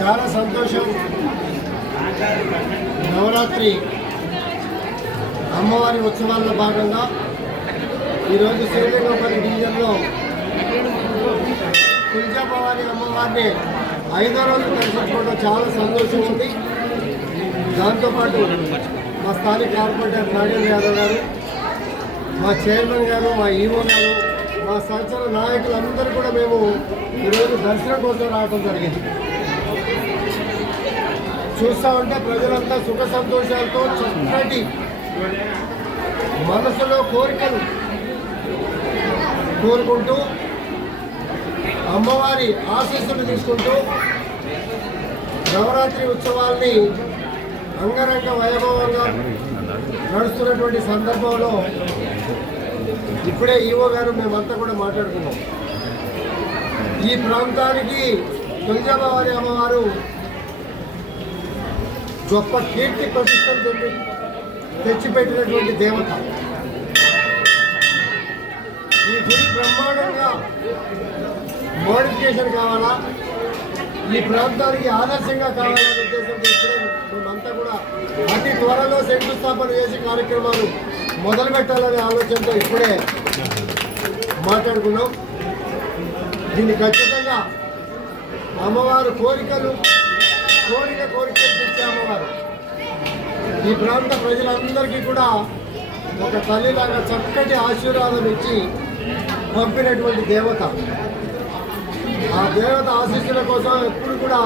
చాలా సంతోషం. నవరాత్రి అమ్మవారి ఉత్సవాల్లో భాగంగా ఈరోజు శ్రీరంగపల్లి డివిజన్లో తులజాభవాని అమ్మవారిని 5వ రోజు దర్శించుకోవడం చాలా సంతోషం ఉంది. దాంతోపాటు మా స్థానిక కార్పొరేటర్ నాగేంద్ర యాదవ్ గారు, మా చైర్మన్ గారు, మా ఈవో గారు, మా సంచల నాయకులందరూ కూడా మేము ఈరోజు దర్శనం కోసం రావడం జరిగింది. చూస్తూ ఉంటే ప్రజలంతా సుఖ సంతోషాలతో చక్కటి మనసులో కోరికలు కోరుకుంటూ అమ్మవారి ఆశీస్సులు తీసుకుంటూ నవరాత్రి ఉత్సవాల్ని అంగరంగ వైభవంగా నడుస్తున్నటువంటి సందర్భంలో ఇప్పుడే ఈవో గారు మేమంతా కూడా మాట్లాడుకున్నాం. ఈ ప్రాంతానికి తులజాభవాని అమ్మవారు గొప్ప కీర్తి ప్రతిష్టలు తెచ్చిపెట్టినటువంటి దేవత. ఈ గుడి బ్రహ్మాండంగా మోడిఫికేషన్ కావాలా, ఈ ప్రాంతానికి ఆదర్శంగా కావాలనే ఉద్దేశంతో ఇప్పుడే మేమంతా కూడా అతి త్వరలో శంకుస్థాపన చేసే కార్యక్రమాలు మొదలు పెట్టాలనే ఆలోచనతో ఇప్పుడే మాట్లాడుకున్నాం. దీన్ని ఖచ్చితంగా అమ్మవారు కోరికలు తెచ్చే అమ్మవారు ఈ ప్రాంత ప్రజలందరికీ కూడా ఒక తల్లిలాగా చక్కటి ఆశీర్వాదం ఇచ్చి పంపినటువంటి దేవత. ఆ దేవత ఆశీస్సుల కోసం ఎప్పుడు కూడా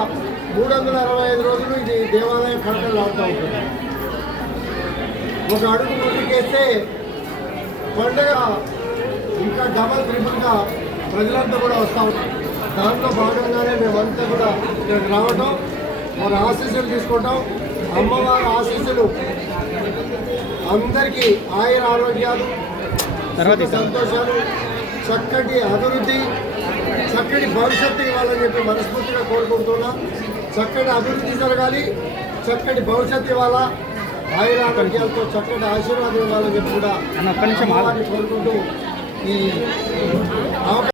365 రోజులు ఇది దేవాలయం కడకలాడుతూ ఉంటుంది. ఒక అడుగు ముందుకేస్తే పండుగ ఇంకా డబల్ ట్రిపుల్గా ప్రజలంతా కూడా వస్తూ ఉంటారు. దాంట్లో భాగంగానే మేమంతా కూడా ఇక్కడికి రావటం, వారి ఆశీస్సులు తీసుకోవటం. అమ్మవారి ఆశీస్సులు అందరికీ ఆయుర ఆరోగ్యాలు, సంతోషాలు, చక్కటి అభివృద్ధి, చక్కటి భవిష్యత్తు ఇవ్వాలని చెప్పి మనస్ఫూర్తిగా కోరుకుంటున్నా. చక్కటి అభివృద్ధి జరగాలి, చక్కటి భవిష్యత్తు ఇవ్వాలా, ఆయుర ఆరోగ్యాలతో చక్కటి ఆశీర్వాదం ఇవ్వాలని చెప్పి కూడా కోరుకుంటూ ఈ